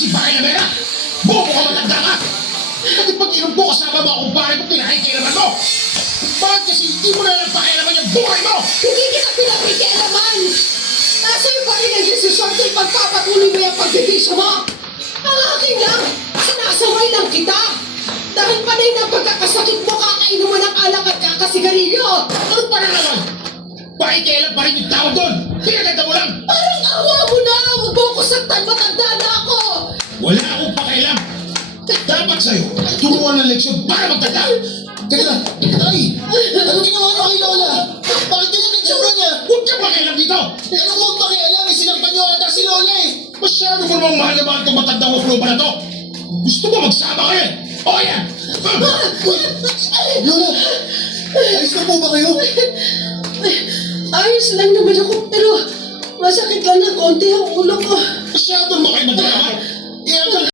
kasi pakilamera! Bobo ka, matanda ka! Bakit pag inom ko kasama mo akong pare ko pinakikialaman mo? Bakit kasi hindi mo na lang pakialaman yung buhay mo? Hindi kita pinakikialaman! Nasa iyo pa rin ang desisyon kung pagpapatuloy mo yung pagbibisyo mo! Ang akin lang, sinasaway lang kita! Dahil panay ng pagkakasakit mo, kakainom mo ng alak at kakasigarilyo! Ano pa na naman? Pakikialam pa rin yung tawag doon! Pinaganda mo lang! Parang awa mo na! Huwag mo ko saktan, matanda na ako! Wala akong pakialam! Dapat sa'yo, turuan ng leksyon para magtanda! Teka, tay! Anong ginawa niyo kay Lola? Bakit ganyan ang tsura niya? Huwag kang pakialam dito! Anong huwag pakialam? Sinaktan niyo ata si Lola eh! Masyado mo namang mahal na mahal itong matandang ufloba na to! Gusto mo magsama kayo eh! O yan! Lola! Ayos na po ba kayo? Ayos lang naman ako, pero masakit lang na konti ang ulo ko.